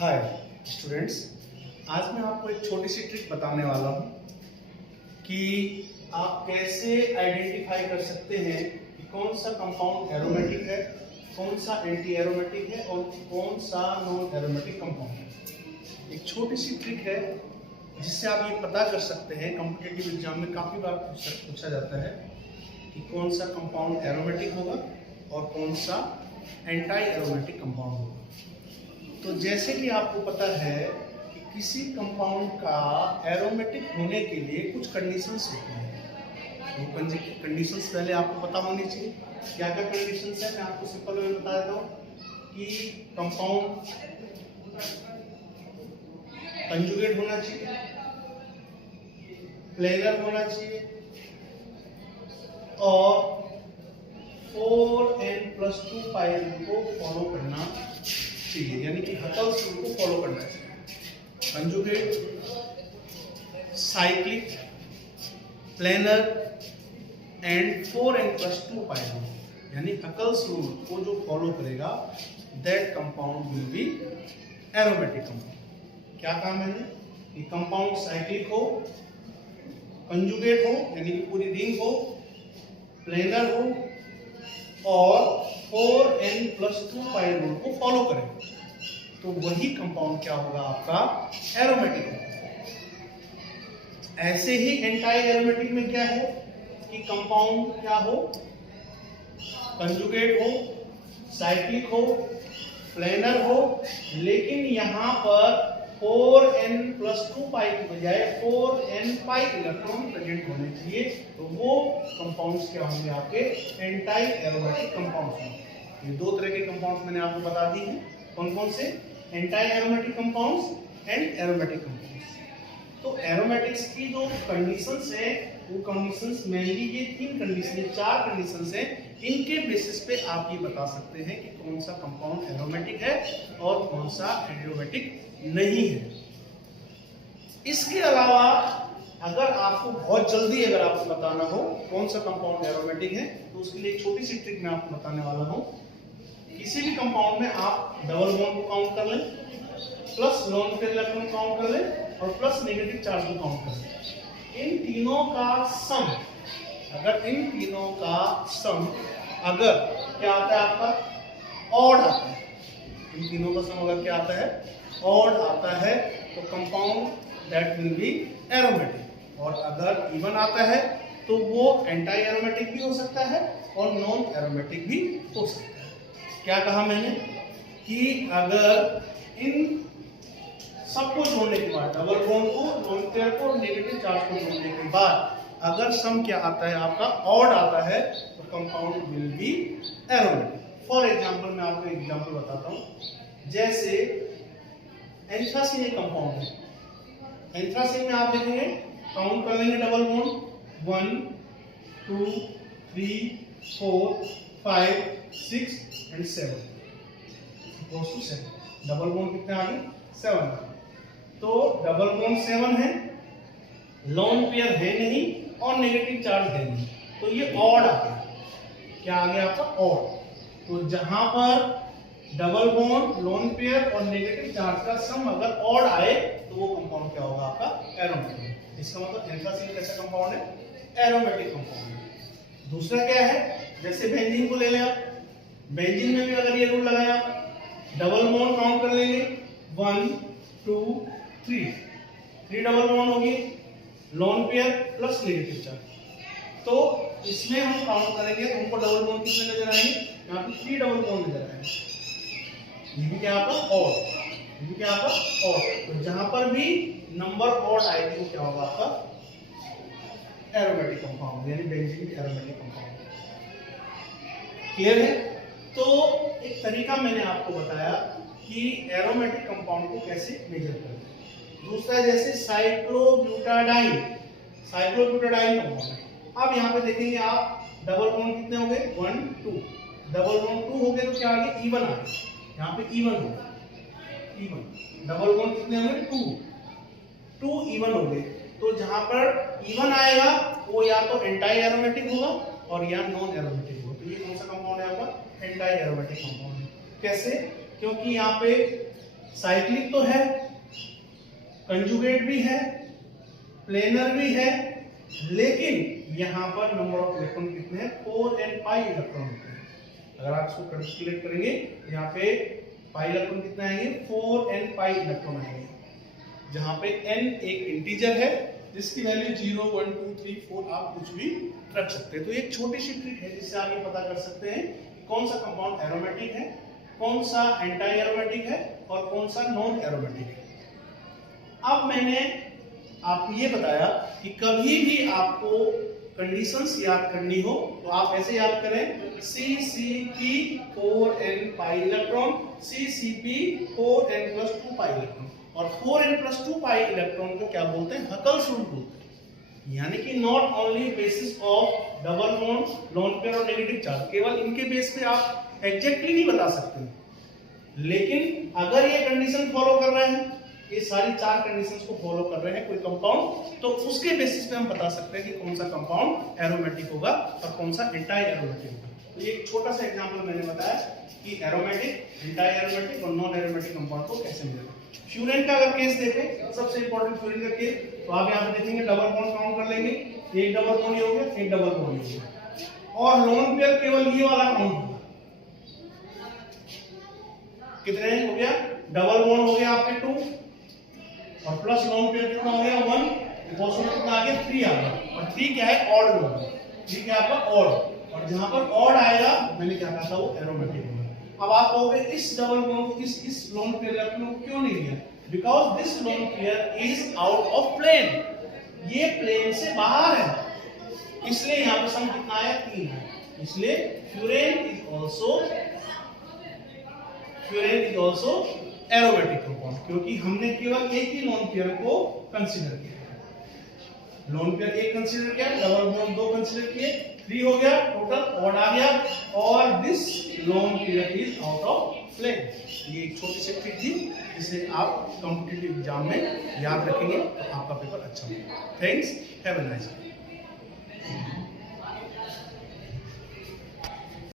Hi students, आज मैं आपको एक छोटी सी ट्रिक बताने वाला हूँ कि आप कैसे आइडेंटिफाई कर सकते हैं कि कौन सा कंपाउंड एरोमेटिक है, कौन सा एंटी एरोमेटिक है और कौन सा नॉन एरोमेटिक कंपाउंड है। एक छोटी सी ट्रिक है जिससे आप ये पता कर सकते हैं, कॉम्पिटिटिव एग्जाम में काफ़ी बार पूछा जाता है कि कौन सा कंपाउंड एरोमेटिक होगा और कौन सा एंटी एरोमेटिक कंपाउंड होगा। तो जैसे कि आपको पता है कि किसी कंपाउंड का एरोमेटिक होने के लिए कुछ कंडीशंस होती हैं। तो कंडीशंस पहले आपको पता होनी चाहिए। क्या क्या कंडीशंस है मैं आपको सिंपल वे में बता देता हूँ कि कंपाउंड कंजुगेट होना चाहिए, प्लेनर होना चाहिए और 4n+2 पाई रूल को फॉलो करना चाहिए, यानी कि हकल्स रूल को फॉलो करना चाहिए। Conjugate, cyclic, planar and 4n+2 pi rule, यानी हकल्स रूल को जो फॉलो करेगा that compound will be aromatic compound. क्या कहा मैंने कि कंपाउंड साइक्लिक हो, कंजुगेट हो यानी कि पूरी रिंग हो, प्लेनर हो और 4n+2 पाई रूल को फॉलो करें, तो वही कंपाउंड क्या होगा आपका एरोमेटिक होगा। ऐसे ही एंटी एरोमेटिक में क्या है कि कंपाउंड क्या हो, कंजुगेट हो, साइक्लिक हो, प्लेनर हो, लेकिन यहां पर 4n+2 पाई की बजाय 4n पाई इलेक्ट्रॉन प्रेजेंट होने चाहिए, तो वो कंपाउंड्स क्या होंगे आपके एंटी एरोमेटिक कंपाउंड्स होंगे। ये दो तरह के कंपाउंड्स मैंने आपको बता दिए हैं, कौन कौन से, anti aromatic compounds and aromatic compounds. तो एरोमेटिक्स की जो कंडीशंस है वो कंडीशंस मेनली ये तीन कंडीशन, ये चार कंडीशंस हैं, इनके बेसिस पे आप ये बता सकते हैं कि कौन सा कंपाउंड एरोमेटिक है और कौन सा एरोमेटिक नहीं है। इसके अलावा अगर आपको बहुत जल्दी अगर आपको बताना हो कौन सा कंपाउंड एरोमेटिक है, तो उसके लिए एक छोटी सी ट्रिक मैं आपको बताने वाला हूं। किसी भी कंपाउंड में आप डबल बॉन्ड को काउंट कर लें, plus lone pair electron count कर लें और प्लस नेगेटिव चार्ज को काउंट कर लें। इन तीनों का सम, अगर इन तीनों का सम अगर क्या आता है आपका ऑड आता है, इन तीनों का सम अगर क्या आता है ऑड आता है, तो compound that will be aromatic. और अगर इवन आता है तो वो एंटी एरोमेटिक भी हो सकता है और नॉन एरोमेटिक भी हो सकता है। क्या कहा मैंने कि अगर इन सबको जोड़ने के बाद, डबल बॉन्ड को, लोन पेयर को और नेगेटिव चार्ज को जोड़ने के बाद अगर सम क्या आता है आपका ऑड आता है, तो compound will be aromatic. For example मैं आपको एग्जांपल बताता हूं, जैसे एंथ्रासीन एक कंपाउंड है। एंथ्रासीन में आप देखेंगे, काउंट कर लेंगे double bond 1 2 3 4 5 6 and 7 equals to 7। Double bond कितने आ गए, 7। तो डबल बॉन्ड 7 है, लोन पेयर है नहीं और नेगेटिव चार्ज है नहीं, तो ये ऑड आ गया। क्या आ गया आपका ऑड। तो जहां पर डबल बॉन्ड, लोन पेयर और नेगेटिव चार्ज का सम अगर ऑड आए तो वो कंपाउंड क्या होगा आपका एरोमेटिक। इसका मतलब एंथ्रासीन कैसा कंपाउंड है, एरोमेटिक कंपाउंड है। दूसरा क्या है, जैसे बेंजीन को ले लें आप, बेंजीन में भी अगर ये रूल लगाया आप, डबल बॉन्ड काउंट कर लेंगे 1 2 3 डबल बॉन्ड होगी, lone pair plus negative charge. तो इसमें हम काउंट करेंगे तो हमको डबल बॉन्ड कितने नजर आएंगे, यहाँ पे 3 डबल बॉन्ड नजर आएंगे। ये भी क्या आपका ऑड, ये भी क्या आपका ऑड। तो जहां पर भी नंबर ऑड आएगी वो क्या होगा आपका एरोमेटिक कंपाउंड, यानी बेंजीन एरोमेटिक कंपाउंड। क्लियर है। तो एक तरीका मैंने आपको बताया कि एरोमेटिक कंपाउंड को कैसे मेजर करें। दूसरा जैसे साइक्लोब्यूटाडाइन, साइक्लोब्यूटाडाइन कंपाउंड, अब यहाँ पे देखेंगे आप डबल बॉन्ड कितने हो गए 1 2, डबल बॉन्ड 2 हो गए तो क्या आ गया इवन आ गया, यहाँ पे इवन होगा, इवन। डबल बॉन्ड कितने हो गए 2 इवन हो गए। तो जहां पर इवन आएगा वो या तो एंटी एरोमेटिक होगा और या नॉन एरोमेटिक होगा। तो ये कौन सा कंपाउंड है आपका एंटी एरोमेटिक कंपाउंड है। कैसे, क्योंकि यहाँ पे साइक्लिक तो है, कंजुगेट भी है, प्लेनर भी है, लेकिन यहां पर नंबर ऑफ इलेक्ट्रॉन कितने हैं? 4n पाई इलेक्ट्रॉन होते हैं। अगर आप इसको कैलकुलेट करेंगे यहाँ पे पाई इलेक्ट्रॉन कितना आएंगे? 4n पाई इलेक्ट्रॉन आएंगे, जहां पे n एक इंटीजर है जिसकी वैल्यू 0, 1, 2, 3, 4 आप कुछ भी रख सकते हैं। तो एक छोटी सी ट्रिक है जिससे आप ये पता कर सकते हैं कि कौन सा कंपाउंड एरोमेटिक है, कौन सा एंटी एरोमेटिक है और कौन सा नॉन एरोमेटिक है। अब मैंने आपको ये बताया कि कभी भी आपको कंडीशंस याद करनी हो तो आप ऐसे याद करें, CCP 4n pi electron, CCP 4n + 2 pi electron. और 4n + 2 पाई इलेक्ट्रॉन को क्या बोलते हैं? हकल्स रूल बोलते हैं। यानी कि not only basis of double bond, lone pair और नेगेटिव चार्ज, केवल इनके बेस पे आप एग्जैक्टली नहीं बता सकते, लेकिन अगर ये कंडीशन फॉलो कर रहे हैं, ये सारी 4 कंडीशंस को फॉलो कर रहे हैं कोई कंपाउंड, तो उसके बेसिस पे हम बता सकते हैं कि कौन सा कंपाउंड एरोमेटिक होगा और कौन सा एंटी एरोमेटिक होगा। तो ये एक छोटा सा एग्जांपल मैंने बताया कि एरोमेटिक, एंटी एरोमेटिक और नॉन एरोमेटिक कंपाउंड को कैसे मिलेगा। फ्यूरेन का अगर केस देखें, सबसे इंपॉर्टेंट फ्यूरेन का केस, तो आप यहाँ पे देखेंगे डबल बॉन्ड काउंट कर लेंगे, एक डबल बॉन्ड हो गया, एक डबल बॉन्ड हो गया, और लोन पेयर केवल ये वाला काउंट होगा। कितने हो गया? डबल बॉन्ड हो गया आपके 2 और प्लस लोन पेयर कितना हो गया? 1, पॉसिबल कितना आ गया? 3 आ गया। और 3 क्या है? Odd loan. 3 क्या आपका? ऑड। और जहां पर ऑड आएगा, मैंने क्या कहा था, वो एरोमेटिक होगा। अब आप कहोगे इस डबल बॉन्ड को, इस लोन पेयर इलेक्ट्रॉन को क्यों नहीं लिया? Because this lone pair is out of plane, ये प्लेन से बाहर है, इसलिए यहां पे सम कितना आया? 3 है। इसलिए furan is also aromatic compound, क्योंकि हमने केवल एक ही लोन पेयर को कंसीडर किया। लोन पेयर एक कंसीडर किया, डबल बॉन्ड 2 कंसीडर किए, 3 हो गया, टोटल ऑड आ गया, और this lone pair is out of plane. ये एक छोटी सी ट्रिक थी जिसे आप कॉम्पिटिटिव एग्जाम में याद रखेंगे तो आपका पेपर अच्छा होगा। Thanks, have a nice day.